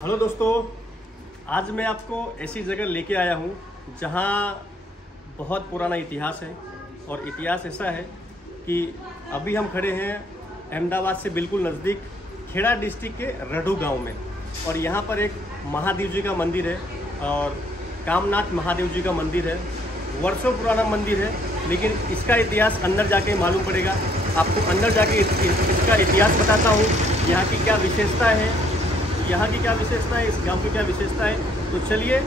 Hello दोस्तों, आज मैं आपको ऐसी जगह लेके आया हूँ जहाँ बहुत पुराना इतिहास है। और इतिहास ऐसा है कि अभी हम खड़े हैं अहमदाबाद से बिल्कुल नज़दीक खेड़ा डिस्ट्रिक्ट के रडू गांव में। और यहाँ पर एक महादेव जी का मंदिर है और कामनाथ महादेव जी का मंदिर है। वर्षों पुराना मंदिर है, लेकिन इसका इतिहास अंदर जाके मालूम पड़ेगा। आपको अंदर जाके इसका इतिहास बताता हूँ, यहाँ की क्या विशेषता है, इस गांव की क्या विशेषता है। तो चलिए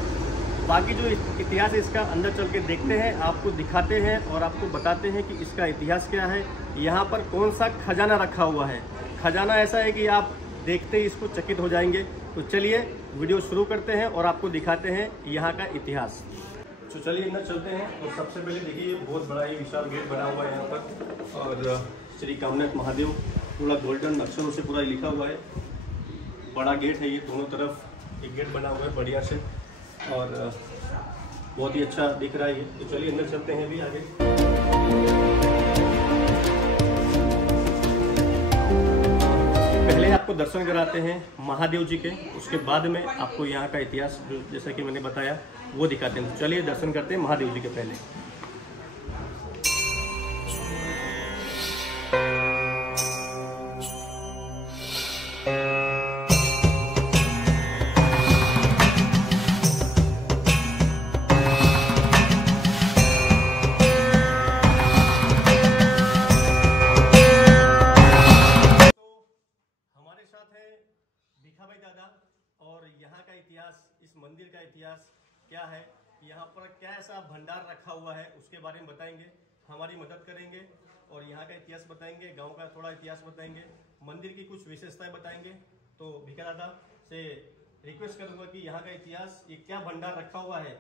बाकी जो इतिहास है इसका अंदर चल के देखते हैं, आपको दिखाते हैं और आपको बताते हैं कि इसका इतिहास क्या है, यहाँ पर कौन सा खजाना रखा हुआ है। खजाना ऐसा है कि आप देखते ही इसको चकित हो जाएंगे। तो चलिए वीडियो शुरू करते हैं और आपको दिखाते हैं यहाँ का इतिहास। तो चलिए अंदर चलते हैं। तो सबसे पहले देखिए बहुत बड़ा ही विशाल गेट बना हुआ है यहाँ पर, और श्री कामनाथ महादेव पूरा गोल्डन अक्षरों से पूरा लिखा हुआ है। बड़ा गेट है ये, दोनों तरफ एक गेट बना हुआ है बढ़िया से, और बहुत ही अच्छा दिख रहा है ये। तो चलिए अंदर चलते हैं अभी आगे। पहले आपको दर्शन कराते हैं महादेव जी के, उसके बाद में आपको यहाँ का इतिहास जैसा कि मैंने बताया वो दिखाते हैं। तो चलिए दर्शन करते हैं महादेव जी के पहले। भाई दादा, और यहाँ का इतिहास, इस मंदिर का इतिहास क्या है, यहाँ पर क्या ऐसा भंडार रखा हुआ है उसके बारे में बताएंगे, हमारी मदद करेंगे और यहाँ का इतिहास बताएंगे, गांव का थोड़ा इतिहास बताएंगे, मंदिर की कुछ विशेषताएं बताएंगे। तो भिखा दादा से रिक्वेस्ट करूंगा कि यहाँ का इतिहास, ये क्या भंडार रखा हुआ है,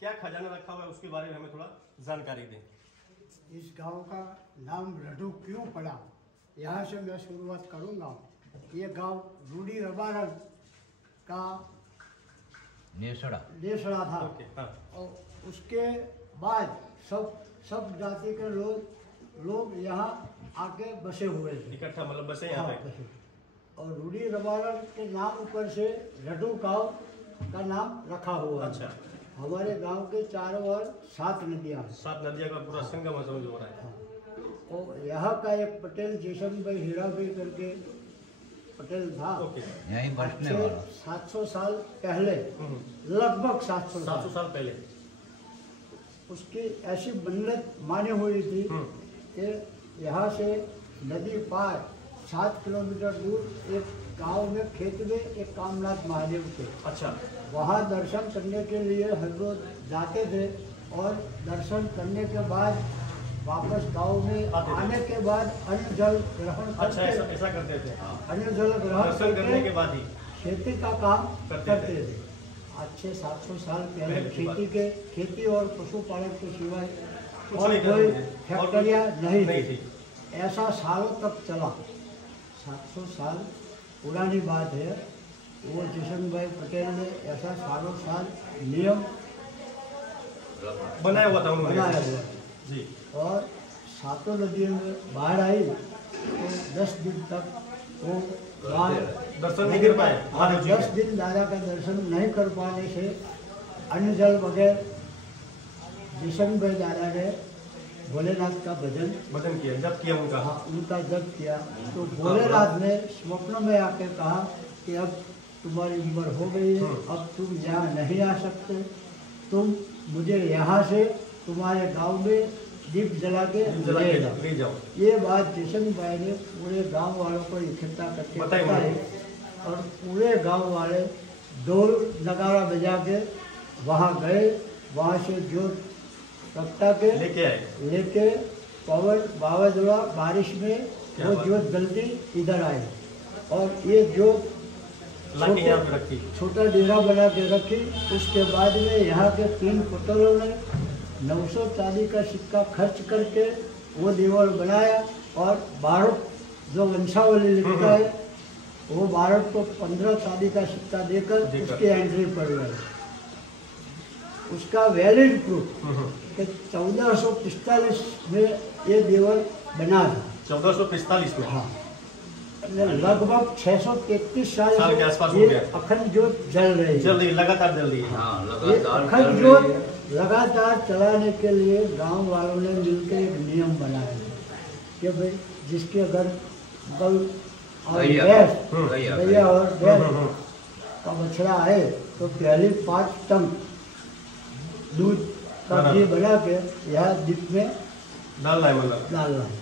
क्या खजाना रखा हुआ है, उसके बारे में हमें थोड़ा जानकारी दें। इस गाँव का नाम रडू क्यों पड़ा, यहाँ से मैं शुरुआत करूँगा। ये गांव रूडी रबारन का नेसड़ा था। हाँ। और उसके बाद सब जाति के लोग यहाँ आके बसे हुए थे, इकट्ठा मतलब बसे यहाँ पे। और रूडी रबारन के नाम ऊपर से रडू गांव का नाम रखा हुआ। अच्छा। हमारे गांव के चारों ओर 7 नदियाँ का पूरा संगम समझ हो रहा है। और यहाँ का एक पटेल जेसन भाई हीरा भाई करके पटेल था, यहीं बसने वाला। 700 साल पहले, लगभग 700 साल पहले उसकी ऐसी मन्नत मानी हुई थी कि यहाँ से नदी पार 7 किलोमीटर दूर एक गांव में खेत में एक कामनाथ महादेव थे। अच्छा। वहाँ दर्शन करने के लिए हर रोज जाते थे, और दर्शन करने के बाद वापस गांव में आने के बाद अन्न जल ग्रहण करते। अच्छा, ऐसा करते थे। अन्न जल ग्रहण करने के बाद ही खेती का काम करते थे। अच्छे 700 साल पहले खेती और पशुपालन के सिवाय और कोई फैक्ट्रियाँ नहीं थी। ऐसा सालों तक चला। 700 साल पुरानी बात है। वो जिशन भाई पटेल ने ऐसा सालों साल नियम बनाया हुआ था जी। और 7 नदियों में बाढ़ आई तो 10 दिन तक वो दर्शन नहीं कर पाए। 10 दिन दादा का दर्शन नहीं कर पाने से अन्न जल वगैरह जिशन भाई दादा ने भोलेनाथ का भजन किया, जप किया उनका। हाँ, उनका जप किया। तो भोलेनाथ ने स्वप्न में आके कहा कि अब तुम्हारी उम्र हो गई है, अब तुम यहाँ नहीं आ सकते, तुम मुझे यहाँ से तुम्हारे गांव में दीप जला के ले जाओ। ये बात जिशन भाई ने पूरे गांव वालों को इकट्ठा करके बताई, और पूरे गांव वाले ढोल नगारा बजा के वहाँ गए। वहाँ से जोत रखता के लेके पवन वावाजोड़ा बारिश में वो जोत जल्दी इधर आए, और ये जोत छोटा डेरा बना के रखी। उसके बाद में यहाँ के 3 पुतलों ने 900 चांदी का सिक्का खर्च करके वो देवल बनाया, और बारोट जो वंशावली लिखता है वो बारोट को 15 चांदी का सिक्का देकर उसकी एंट्री पड़ गई। उसका वैलिड प्रूफ कि 1445 में ये देवल बना था। 1445 में। हाँ। लगभग 633 साल साल के आसपास हो ये गया। अखंड ज्योत जल रही है। जल रही है, लगातार जल रही है। हाँ, ये लगातार अखंड चल ज्योत रही है। लगातार चलाने के लिए गांव वालों ने मिलकर एक नियम बनाया है कि भाई जिसके घर गौ और गैया, भैंस गैया और भैंस का बछड़ा आए तो पहले 5 टन दूध का घी बना के यह दीप में डालना है, मतलब डालना है।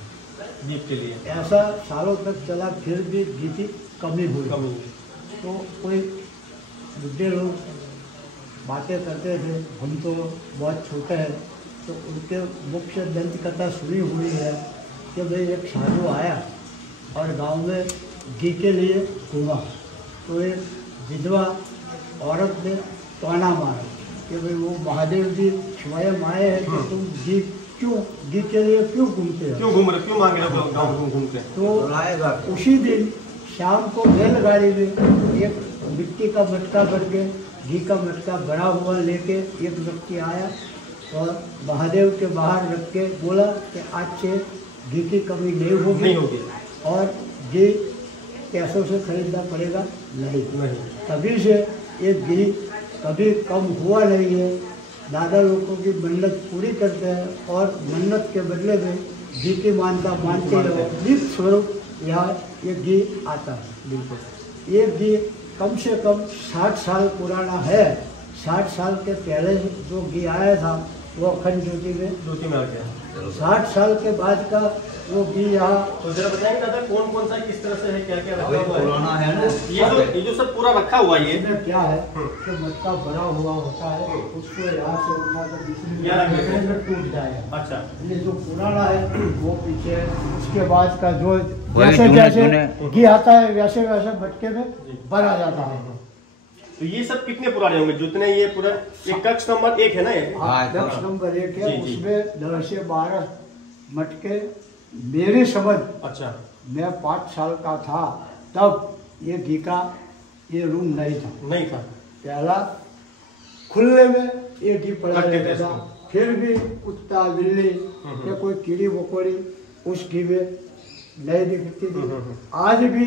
दीप के लिए ऐसा सालों तक चला, फिर भी घी की कमी हुई। कमी। तो कोई बुढ़े लोग बातें करते थे, हम तो बहुत छोटे हैं, तो उनके मुख से दंत कथा सुनी हुई है कि भाई एक साधु आया और गांव में घी के लिए घूमा, तो एक विधवा औरत ने ताना मारा कि भाई वो महादेव जी स्वयं आए हैं कि तुम घी के लिए क्यों घूमते हो, क्यों घूम रहे, क्यों मांग रहे हो गाँव में घूमते हैं? तो उसी दिन शाम को बैलगाड़ी में एक मिट्टी का मटका भर के घी का मटका भरा हुआ लेके एक व्यक्ति आया और महादेव के बाहर रख के बोला कि आज से घी की कमी नहीं होगी और घी पैसों से खरीदना पड़ेगा नहीं। तभी से ये घी कभी कम हुआ नहीं है। दादा लोगों की मन्नत पूरी करते हैं और मन्नत के बदले में घी की मानता मानते हैं। दीप स्वरूप यहाँ ये घी आता है। बिल्कुल ये घी कम से कम 60 साल पुराना है। 60 साल के पहले जो घी आया था वो अखंड ज्योति में आ गया। 60 साल के बाद का वो घी यहाँ। तो जरा बताएंगे दादा कौन कौन सा किस तरह से है, क्या क्या रखा अभी हुआ है? पुराना है ना, ये जो सब पूरा रखा हुआ है इसमें क्या है कि मटका भरा हुआ होता है, उसको यहाँ से उठाकर दूसरी में टूट जाएगा। अच्छा, ये जो पुराना है वो पीछे है। उसके बाद का जो वही जैसे जैसे चूने- घी आता है वैसे वैसे मटके में भरा जाता है। तो ये सब कितने पुराने होंगे जितने ये पूरा? ये कक्ष नंबर 1 है ना ये? हाँ, कक्ष नंबर 1 है। जी, जी। उसमें 10 से 12 मटके मेरी समझ, अच्छा, मैं 5 साल का था तब ये घी का ये रूम नहीं था। नहीं था। पहला खुले में ये घी पड़ा रखते थे रहता था, इसको। फिर भी कुत्ता बिल्ली या कोई कीड़ी मकोड़ी उस घी में नहीं दिखती थी। आज भी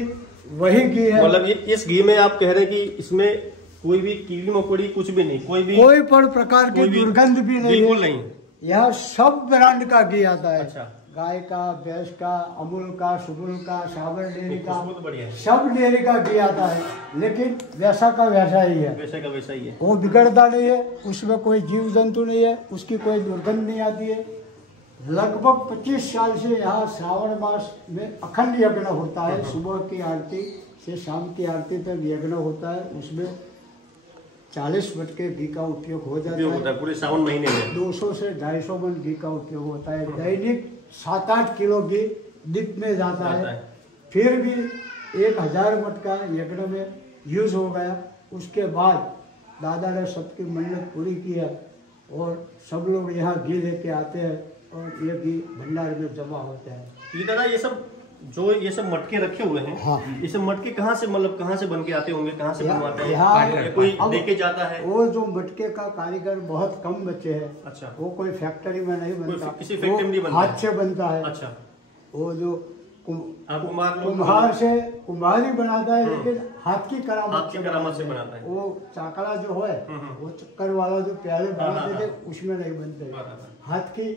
वही घी है। मतलब ये इस घी में आप कह रहे हैं कि इसमें कोई भी कीड़ी मकोड़ी कुछ भी नहीं, कोई पर प्रकार की दुर्गंध भी नहीं बिल्कुल है। नहीं। यहाँ सब ब्रांड का घी आता है। अच्छा। गाय का, भैंस का, अमूल का, सुबुल का, साबर डेयरी का, खुशबू तो बढ़िया है। सब डेयरी का घी आता है, लेकिन वैसा का वैसा ही है। वैसा का वैसा ही है। वो बिगड़ता नहीं है, उसमें कोई जीव जंतु नहीं है, उसकी कोई दुर्गंध नहीं आती है। लगभग 25 साल से यहाँ श्रावण मास में अखंड यज्ञ होता है। सुबह की आरती से शाम की आरती तक यज्ञ होता है। उसमें 40 मटके घी का उपयोग हो जाता है। पूरे सावन महीने में 200 से 250 मन घी का उपयोग होता है। दैनिक 7-8 किलो घी दीप में जाता है। फिर भी 1000 मटका यज्ञ में यूज हो गया। उसके बाद दादा ने सबकी मन्नत पूरी की है और सब लोग यहाँ घी लेके आते हैं और ये घी भंडार में जमा होता है। ये दादा ये सब जो ये सब मटके रखे हुए हैं, हाँ। ये सब मटके कहाँ से, मतलब कहाँ से बन के आते होंगे, कहाँ से बनवाते हैं? यहाँ कोई अब लेके जाता है? वो जो मटके का कारीगर बहुत कम बचे हैं। अच्छा। वो कोई फैक्ट्री में नहीं बनता, किसी फैक्ट्री में नहीं बनता? हाथ से बनता है। अच्छा। वो जो कुम्हार से कुम्हार ही बनाता है, लेकिन हाथ की करामत से बनाता है। वो चाकड़ा जो है वो चक्कर वाला जो पहले बनाते थे उसमें नहीं बनते, हाथ की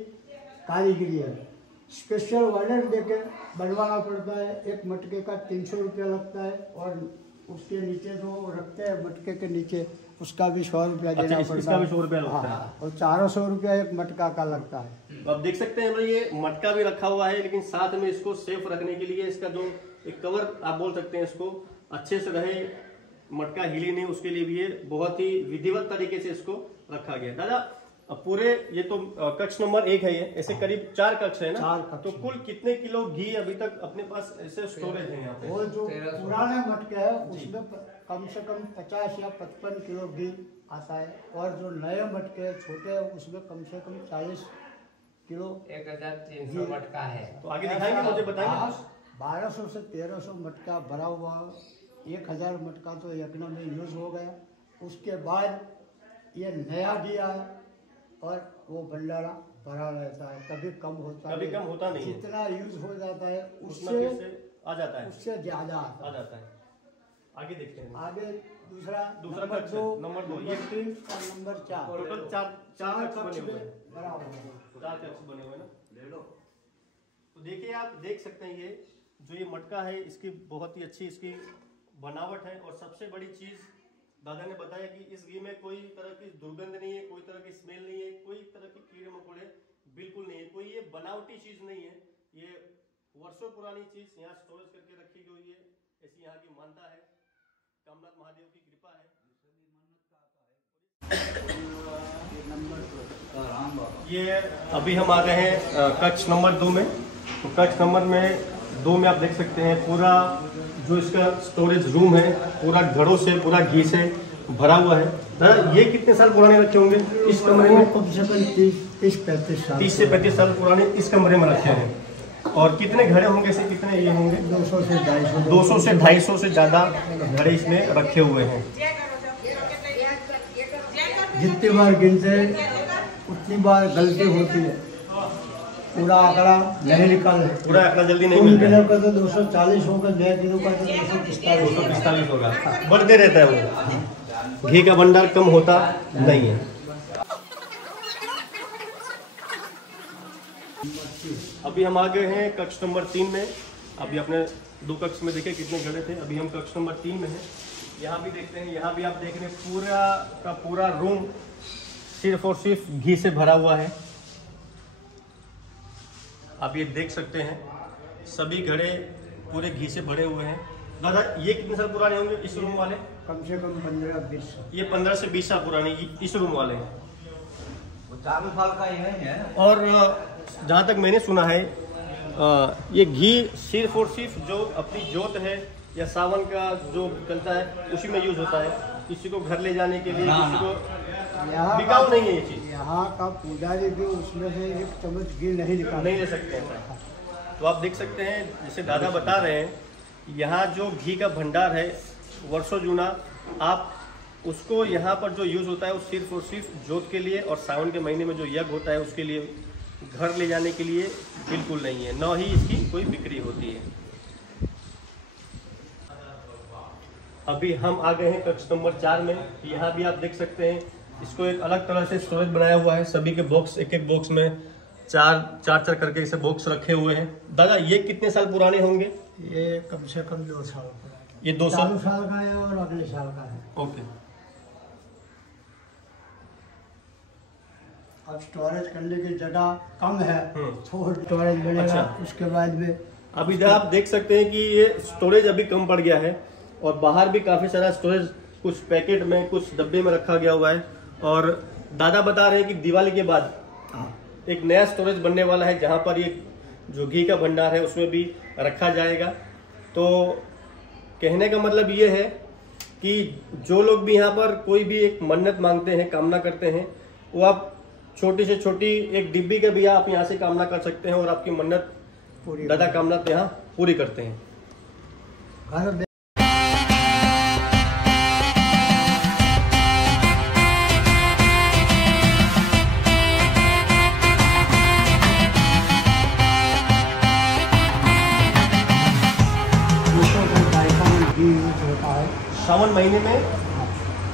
कारीगरी है। स्पेशल ऑर्डर देके बनवाना पड़ता है। एक मटके का 300 रुपया लगता है और उसके नीचे जो रखते हैं मटके के नीचे उसका भी 100 रुपया देना पड़ता है। इसका भी 100 रुपया लगता है। और 400 रुपया एक मटका का लगता है। तो आप देख सकते हैं भाई ये मटका भी रखा हुआ है, लेकिन साथ में इसको सेफ रखने के लिए इसका जो एक कवर आप बोल सकते हैं, इसको अच्छे से रहे, मटका हिले नहीं, उसके लिए भी ये बहुत ही विधिवत तरीके से इसको रखा गया। दादा पूरे ये तो कक्ष नंबर 1 है, ये ऐसे करीब 4 कक्ष है ना? 4 कक्ष। तो कुल कितने किलो घी अभी तक अपने पास ऐसे स्टोरेज है यहाँ पे? वो जो पुराने मटके है उसमें कम से कम 50 या 55 किलो घी आता है और जो नए मटके छोटे हैं उसमें कम से कम 40 किलो 1300 मटका है। तो आगे दिखाएंगे, मुझे बताएंगे। 1200 से 1300 मटका भरा हुआ, 1000 मटका तो यज्ञ में यूज हो गया। उसके बाद ये नया घी आया और वो भंडारा भरा रहता है, कभी कम होता नहीं, जितना यूज हो जाता है उससे आ जाता है, उससे ज्यादा आ जाता है। आगे देखते हैं। आगे दूसरा नंबर कक्ष, 2, नंबर 2, ये 3 और नंबर 4 टोटल चार कक्ष बने हुए हैं। बराबर है। 4 कक्ष बने हुए ना, ले लो। तो देखिए, आप देख सकते हैं ये जो ये मटका है, इसकी बहुत ही अच्छी इसकी बनावट है। और सबसे बड़ी चीज दादा ने बताया कि इस घी में कोई तरह की दुर्गंध नहीं है, कोई तरह की स्मेल नहीं है, कोई तरह के कीड़े मकोड़े बिल्कुल नहीं है, कोई ये बनावटी चीज नहीं है। ये वर्षों पुरानी चीज यहाँ स्टोरेज करके रखी गई है, ऐसी यहाँ की मान्यता है। कामनाथ महादेव की कृपा है। ये अभी हम आ गए हैं कक्ष नंबर 2 में। तो कक्ष नंबर 2 में आप देख सकते हैं पूरा जो इसका स्टोरेज रूम है पूरा घड़ों से, पूरा घी से भरा हुआ है। दादा, ये कितने साल पुराने रखे होंगे इस कमरे में? कम से कम 30-35 साल, 30 से 35 साल पुराने इस कमरे में रखे हैं। और कितने घड़े होंगे से, कितने ये होंगे? 200 से 250 200 से 250 से ज्यादा घड़े इसमें रखे हुए हैं। जितनी बार गिनते उतनी बार गलती होती है, पूरा आंकड़ा नहीं निकाल है। पूरा आंकड़ा जल्दी नहीं उन मिलता दिनों है। का तो 240 होगा, नए दिनों का तो 245 होगा। 245 होगा, बढ़ते रहता है वो। घी का भंडार कम होता नहीं है। अभी हम आ गए हैं कक्ष नंबर 3 में। अभी अपने 2 कक्ष में देखे कितने घड़े थे, अभी हम कक्ष नंबर 3 में हैं। यहाँ भी देखते हैं, यहाँ भी आप देख रहे हैं पूरा का पूरा रूम सिर्फ और सिर्फ घी से भरा हुआ है। आप ये देख सकते हैं सभी घड़े पूरे घी से भरे हुए हैं। दादा, ये कितने साल पुराने होंगे इस रूम वाले? कम से कम 15-20 साल। ये 15 से 20 साल पुराने इस रूम वाले हैं। 4 साल का ही है। और जहाँ तक मैंने सुना है ये घी सिर्फ और सिर्फ जो अपनी जोत है या सावन का जो चलता है उसी में यूज होता है। किसी को घर ले जाने के लिए, किसी को बिकाऊ नहीं है ये चीज। यहाँ का पुजारी भी उसमें से एक चम्मच घी नहीं निकाल नहीं ले सकते हैं। तो आप देख सकते हैं जैसे दादा बता रहे हैं, यहाँ जो घी का भंडार है वर्षों जूना, आप उसको यहाँ पर जो यूज होता है वो सिर्फ और सिर्फ जोत के लिए और सावन के महीने में जो यज्ञ होता है उसके लिए, घर ले जाने के लिए बिल्कुल नहीं है, न ही इसकी कोई बिक्री होती है। अभी हम आ गए हैं कक्ष नंबर 4 में। यहाँ भी आप देख सकते हैं इसको एक अलग तरह से स्टोरेज बनाया हुआ है। सभी के बॉक्स, एक एक बॉक्स में चार करके इसे बॉक्स रखे हुए हैं। दादा, ये कितने साल पुराने होंगे? ये कम से कम 2 साल का। ये 2 साल का है और अगले साल का है। ओके। अब स्टोरेज करने की जगह कम है, थोड़ा स्टोरेज बनेगा। अच्छा। उसके बाद में अभी आप देख सकते हैं कि ये स्टोरेज अभी कम पड़ गया है और बाहर भी काफी सारा स्टोरेज कुछ पैकेट में, कुछ डब्बे में रखा गया हुआ है। और दादा बता रहे हैं कि दिवाली के बाद एक नया स्टोरेज बनने वाला है जहां पर ये जो घी का भंडार है उसमें भी रखा जाएगा। तो कहने का मतलब ये है कि जो लोग भी यहाँ पर कोई भी एक मन्नत मांगते हैं, कामना करते हैं, वो आप छोटी से छोटी एक डिब्बी का भी आप यहाँ से कामना कर सकते हैं और आपकी मन्नत पूरी दादा कामना यहाँ पूरी करते हैं। घर में घी यूज होता है सावन महीने में,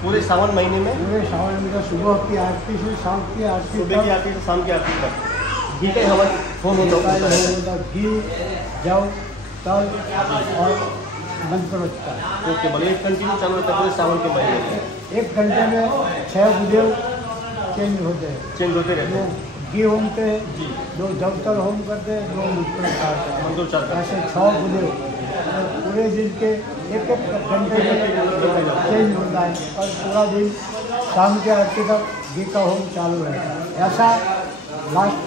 पूरे सावन महीने में पूरे सावन में सुबह की आरती से शाम की आरती सुबह की आरती से शाम की आरती तक घी का हवन होम होता है। घी, जौ, तल और मंत्रोच्चार। ओके, बोले एक कंटिन्यू चालू रहता है पूरे सावन के महीने में। 1 घंटे में 6 गुदेव चेंज होते हैं। चेंज होते रहते हैं। 2 घी होमते हैं, 2 जवतर होम करते हैं, 2 मंत्रोच्चार करते हैं। मंत्रोच्चार करते ऐसे 6 गुदेव पूरे दिन के 1-1 घंटे में चेंज होता है और पूरा दिन शाम के आरती तक घी का होम चालू रहता है। ऐसा लास्ट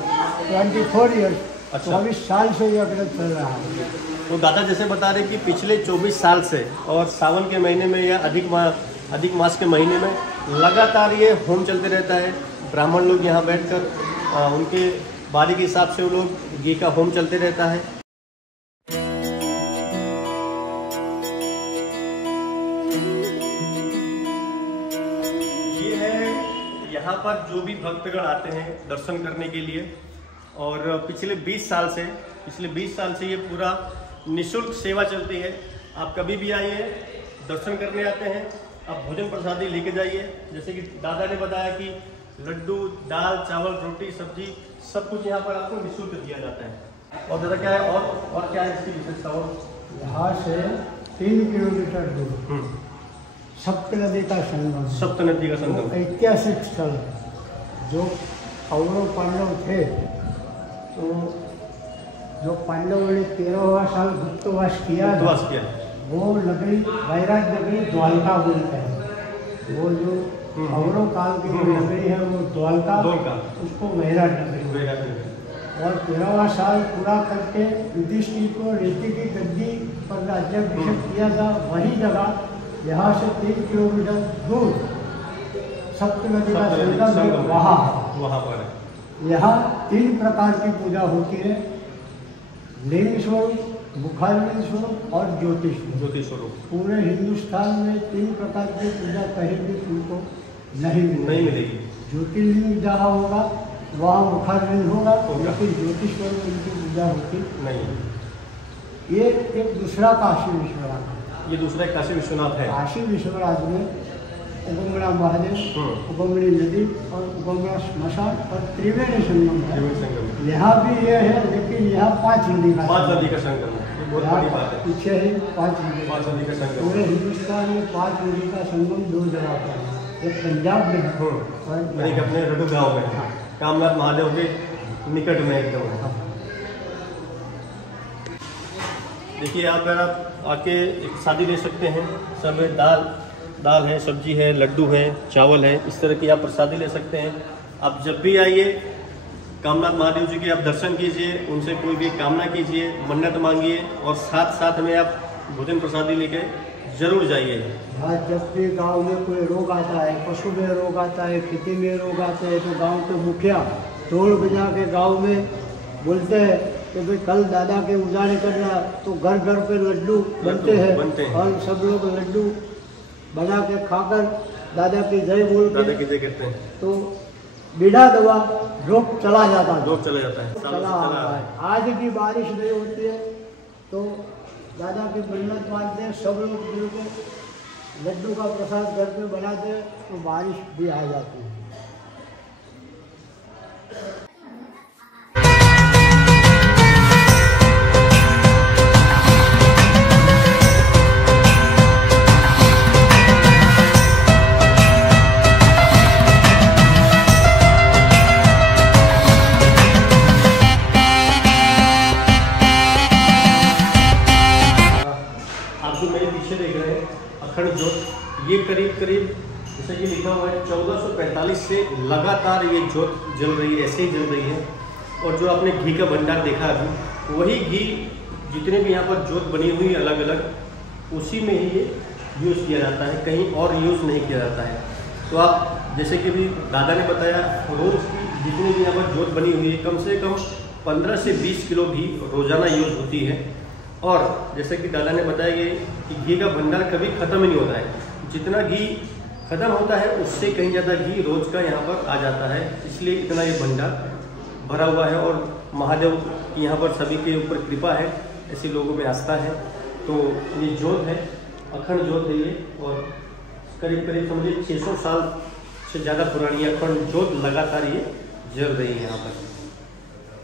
24 ईयर्स, 24 साल से ये अग्रत चल रहा है। तो दादा जैसे बता रहे कि पिछले 24 साल से और सावन के महीने में या अधिक मास के महीने में लगातार ये होम चलते रहता है। ब्राह्मण लोग यहाँ बैठकर उनके बारी के हिसाब से वो लोग घी का होम चलते रहता है। ये है यहाँ पर जो भी भक्तगण आते हैं दर्शन करने के लिए, और पिछले 20 साल से ये पूरा निःशुल्क सेवा चलती है। आप कभी भी आइए, दर्शन करने आते हैं, आप भोजन प्रसादी लेके जाइए। जैसे कि दादा ने बताया कि लड्डू, दाल, चावल, रोटी, सब्जी सब कुछ यहाँ पर आपको निःशुल्क दिया जाता है। और दादा क्या है और क्या है इसकी विशेषता? और यहाँ से 3 किलोमीटर दूर सप्तनदी का संगम, सप्तनदी का संगम ऐतिहासिक स्थल जो कौरव पांडव थे, तो जो पांडवों ने 13वां साल गुप्तवास किया, वो नगरी वैराग नगरी द्वारका बोलते हैं। वो जो कौरव काल की जो नगरी है वो द्वारका, उसको वैराग नगरी। और 13वां साल पूरा करके युधिष्ठिर को ऋषि की गद्दी पर राज्याभिषेक किया था। वही जगह यहाँ से 3 किलोमीटर दूर सप्तनदी का संगम वहाँ पर यहाँ 3 प्रकार की पूजा होती है, लिंग स्वरूप, मुखारलिंग स्वरूप और ज्योतिष स्वरूप। पूरे हिंदुस्तान में 3 प्रकार की पूजा कहीं भी तुमको नहीं मिलेगी। ज्योतिर्लिंग जहाँ होगा वहाँ मुखारलिंग होगा, लेकिन ज्योतिष स्वरूप उनकी पूजा होती नहीं। ये एक दूसरा काशी विश्वनाथ है। ये दूसरा काशी विश्वनाथ है। काशी विश्वनाथ में उगमड़ा महादेव, उगमड़ी नदी और उगमड़ा श्मशान और त्रिवेणी संगम है। यहाँ भी ये है, लेकिन यहाँ 5 नदी का संगम है। बहुत बड़ी बात है। पीछे ही 5 नदी का संगम। पूरे हिंदुस्तान में 5 नदी का संगम 2 जगह पर है। एक पंजाब में और एक अपने रडू गाँव में, कामनाथ महादेव के निकट में एकदम। देखिए यहाँ पर आप आके एक शादी ले सकते हैं। सब दाल है, सब्जी है, लड्डू है, चावल है, इस तरह की आप प्रसादी ले सकते हैं। आप जब भी आइए, कामनाथ महादेव जी के आप दर्शन कीजिए, उनसे कोई भी कामना कीजिए, मन्नत मांगिए और साथ में आप भोजन प्रसादी लेके जरूर जाइए। हाँ, जब भी गांव में कोई रोग आता है, पशु में रोग आता है, खेती में रोग आता है, तो गांव के मुखिया ढोल बजा के गाँव में बोलते हैं कि भाई कल दादा के उजाड़े करना, तो घर घर पे लड्डू बनते हैं और सब लोग लड्डू बना के खाकर दादा की जय करते हैं, तो बिना दवा रोग चला जाता है। आज भी बारिश नहीं होती है तो दादा की मन्नत मानते हैं सब लोग मिलकर लड्डू का प्रसाद घर पे बनाते हैं, तो बारिश भी आ जाती है। अखंड ज्योत, ये करीब जैसे कि लिखा हुआ है 1445 से लगातार ये ज्योत जल रही है, ऐसे ही जल रही है। और जो आपने घी का भंडार देखा अभी, वही घी जितने भी यहाँ पर ज्योत बनी हुई है अलग अलग, उसी में ही ये यूज़ किया जाता है, कहीं और यूज़ नहीं किया जाता है। तो आप जैसे कि भी दादा ने बताया, रोज़ की जितनी भी यहाँ पर ज्योत बनी हुई है, कम से कम 15 से 20 किलो घी रोज़ाना यूज़ होती है। और जैसे कि दादा ने बताया ये कि घी का भंडार कभी ख़त्म ही नहीं होता है। जितना घी ख़त्म होता है उससे कहीं ज़्यादा घी रोज़ का यहाँ पर आ जाता है, इसलिए इतना ये भंडार भरा हुआ है। और महादेव की यहाँ पर सभी के ऊपर कृपा है, ऐसे लोगों में आस्था है। तो ये ज्योत है, अखंड ज्योत है ये, और करीब समझिए 600 साल से ज़्यादा पुरानी अखंड ज्योत लगातार ये जल रही है यहाँ पर।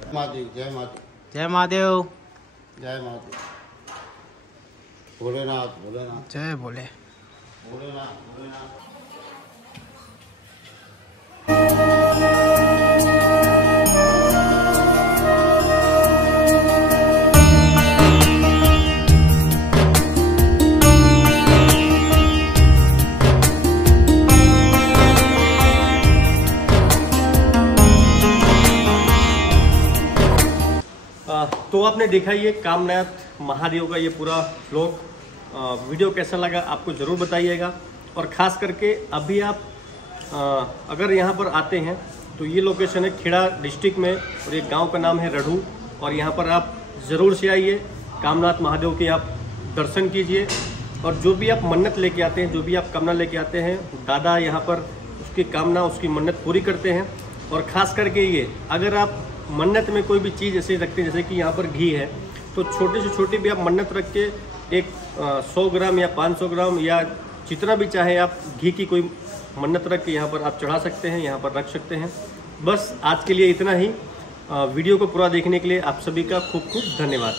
जय महादेव, जय महादेव, जय महादेव। भोलेनाथ, जय भोले। भोलेनाथ। तो आपने देखा ये कामनाथ महादेव का ये पूरा व्लॉग। वीडियो कैसा लगा आपको ज़रूर बताइएगा। और ख़ास करके अभी आप अगर यहाँ पर आते हैं तो ये लोकेशन है खेड़ा डिस्ट्रिक्ट में, और एक गांव का नाम है रडू। और यहाँ पर आप ज़रूर से आइए, कामनाथ महादेव के आप दर्शन कीजिए। और जो भी आप मन्नत लेके आते हैं, जो भी आप कामना लेके आते हैं, दादा यहाँ पर उसकी कामना, उसकी मन्नत पूरी करते हैं। और ख़ास करके ये अगर आप मन्नत में कोई भी चीज़ ऐसे रखते हैं, जैसे कि यहाँ पर घी है, तो छोटी से छोटी भी आप मन्नत रख के एक 100 ग्राम या 500 ग्राम या जितना भी चाहे आप घी की कोई मन्नत रख के यहाँ पर आप चढ़ा सकते हैं, यहाँ पर रख सकते हैं। बस आज के लिए इतना ही। वीडियो को पूरा देखने के लिए आप सभी का खूब खूब धन्यवाद।